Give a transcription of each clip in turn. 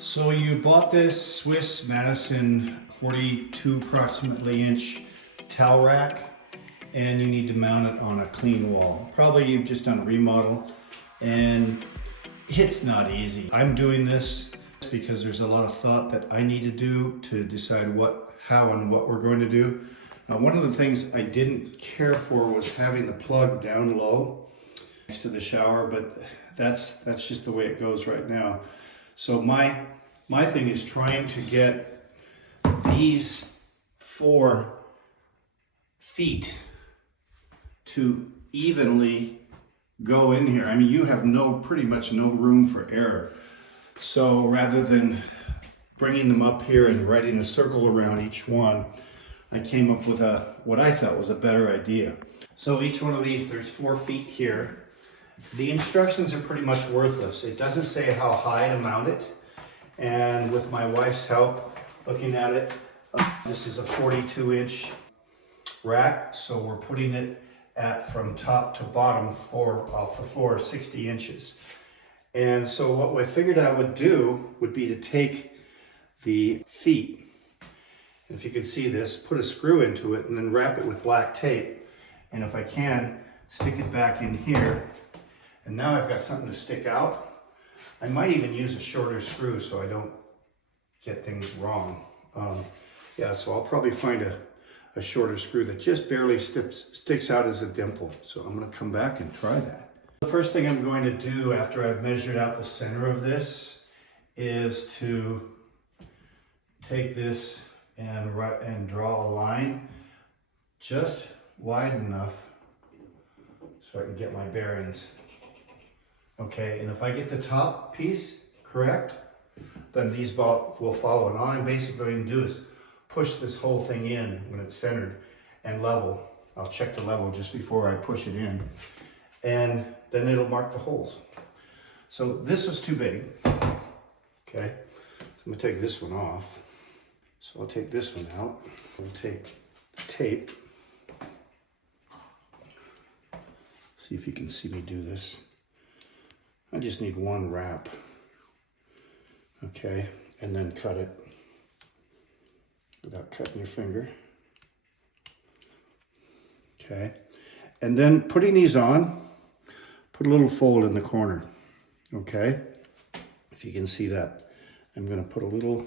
So you bought this Swiss Madison 42 approximately inch towel rack, and you need to mount it on a clean wall. Probably you've just done a remodel, and it's not easy. I'm doing this because there's a lot of thought that I need to do to decide what, how and what we're going to do. Now, one of the things I didn't care for was having the plug down low next to the shower, but that's just the way it goes right now. So my thing is trying to get these 4 feet to evenly go in here. I mean, you have pretty much no room for error. So rather than bringing them up here and writing a circle around each one, I came up with what I thought was a better idea. So each one of these, there's 4 feet here. The instructions are pretty much worthless. It doesn't say how high to mount it. And with my wife's help, looking at it, this is a 42-inch rack. So we're putting it at from top to bottom off the floor 60 inches. And so what I figured I would do would be to take the feet, and if you can see this, put a screw into it and then wrap it with black tape. And if I can, stick it back in here. And now I've got something to stick out. I might even use a shorter screw so I don't get things wrong. Yeah, so I'll probably find a shorter screw that just barely sticks out as a dimple. So I'm gonna come back and try that. The first thing I'm going to do after I've measured out the center of this is to take this and draw a line just wide enough so I can get my bearings. Okay, and if I get the top piece correct, then these will follow. And all I'm basically going to do is push this whole thing in when it's centered and level. I'll check the level just before I push it in, and then it'll mark the holes. So this was too big. Okay, so I'm gonna take this one off. So I'll take this one out. We'll take the tape. See if you can see me do this. I just need one wrap. Okay, and then cut it without cutting your finger. Okay, and then putting these on, put a little fold in the corner. Okay, if you can see that, I'm going to put a little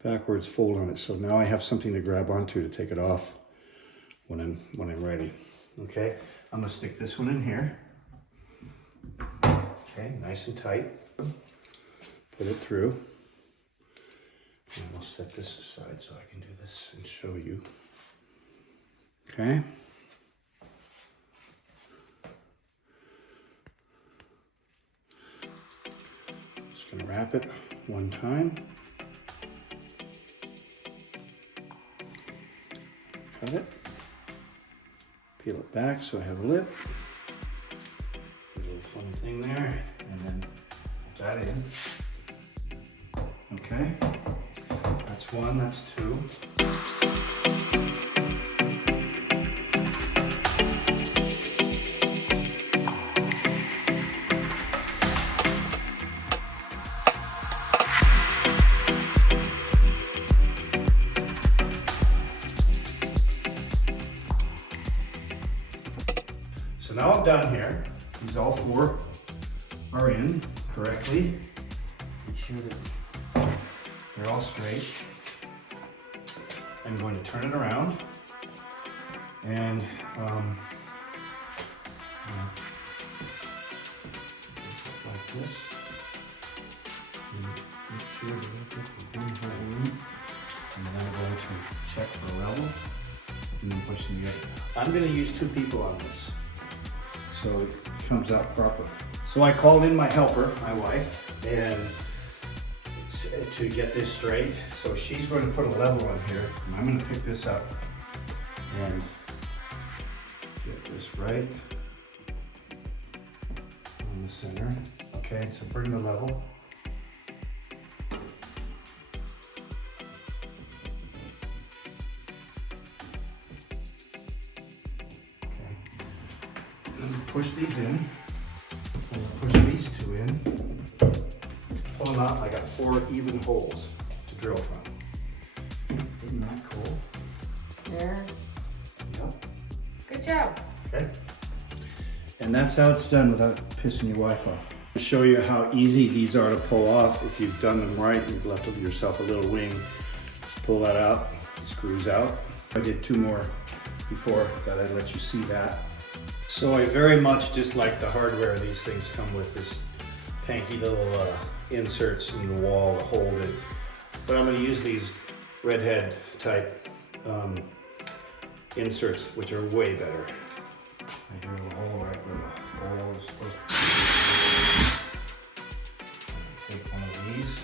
backwards fold on it. So now I have something to grab onto to take it off when I'm ready. Okay, I'm going to stick this one in here. Okay, nice and tight. Put it through. And we'll set this aside so I can do this and show you. Okay. Just gonna wrap it one time. Cut it. Peel it back so I have a lip. There's a little funny thing there. And then put that in. Okay. That's one, that's two. So now I'm done here. These all 4 are in correctly. Make sure that they're all straight. I'm going to turn it around and like this. And make sure that I get the one hole in. And then I'm going to check for a level and then push them together. I'm going to use 2 people on this, so it comes out proper. So I called in my helper, my wife, and to get this straight. So she's going to put a level on here, and I'm going to pick this up and get this right on the center. Okay, so bring the level. Okay, and push these in, and push these 2 in. Pull double knot. I got 4 even holes to drill from. Isn't that cool? Yeah. Yep. Good job. Okay. And that's how it's done without pissing your wife off. To show you how easy these are to pull off, if you've done them right, you've left yourself a little wing. Just pull that out, it screws out. I did 2 more before that I'd let you see that. So I very much dislike the hardware these things come with, this panky little inserts in the wall to hold it. But I'm going to use these redhead type inserts, which are way better. I drill a hole right where the hole is supposed to be. Take one of these.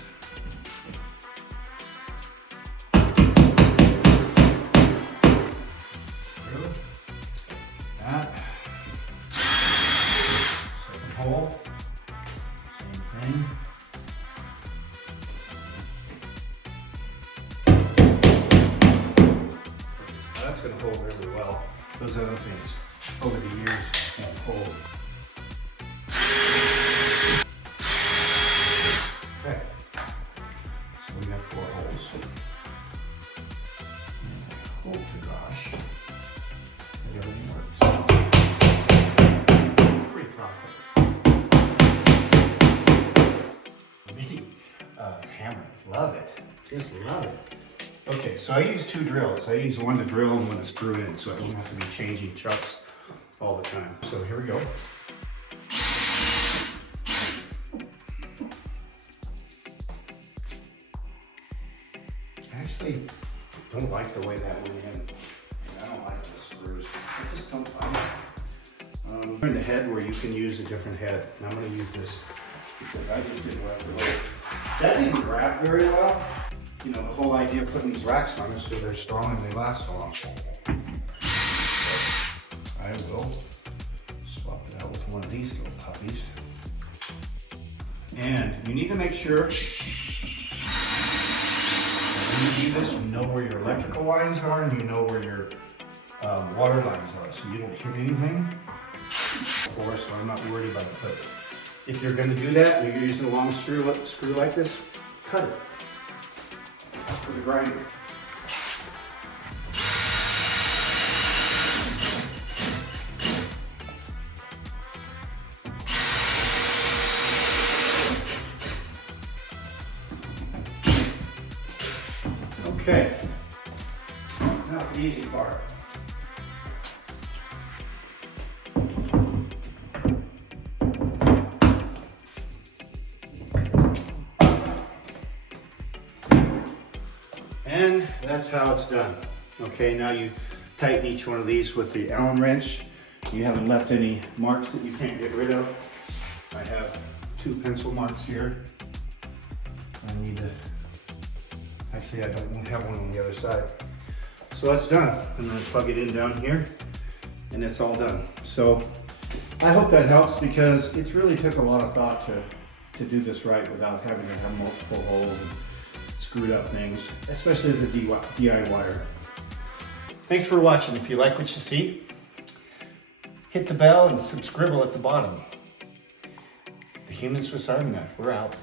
Through. That. Second hole. Same thing. That's going to hold really well. Those other things over the years won't hold. Okay, so we got 4 holes. And I hope to gosh that everything works. Pretty proper. Mini hammer, love it. Just love it. Okay, so I use 2 drills. I use one to drill and one to screw in, so I don't have to be changing chucks all the time. So here we go. I actually don't like the way that went in. I don't like the screws. I just don't like it. In the head where you can use a different head. And I'm going to use this because I just didn't like the way. That didn't grab very well. You know, the whole idea of putting these racks on is so they're strong and they last so long. So I will swap it out with one of these little puppies. And you need to make sure when you do this, you know where your electrical lines are and you know where your water lines are, so you don't hit anything before, so I'm not worried about it. But if you're going to do that and you're using a long screw like this, cut it. With a grinder. Okay, now the easy part. And that's how it's done. Okay, now you tighten each one of these with the Allen wrench. You haven't left any marks that you can't get rid of. I have 2 pencil marks here. I need to, actually I don't have one on the other side. So that's done. I'm gonna plug it in down here and it's all done. So I hope that helps because it really took a lot of thought to do this right without having to have multiple holes and screwed up things, especially as a DIYer. Thanks for watching. If you like what you see, hit the bell and subscribe at the bottom. The Human Swiss Army Knife, we're out.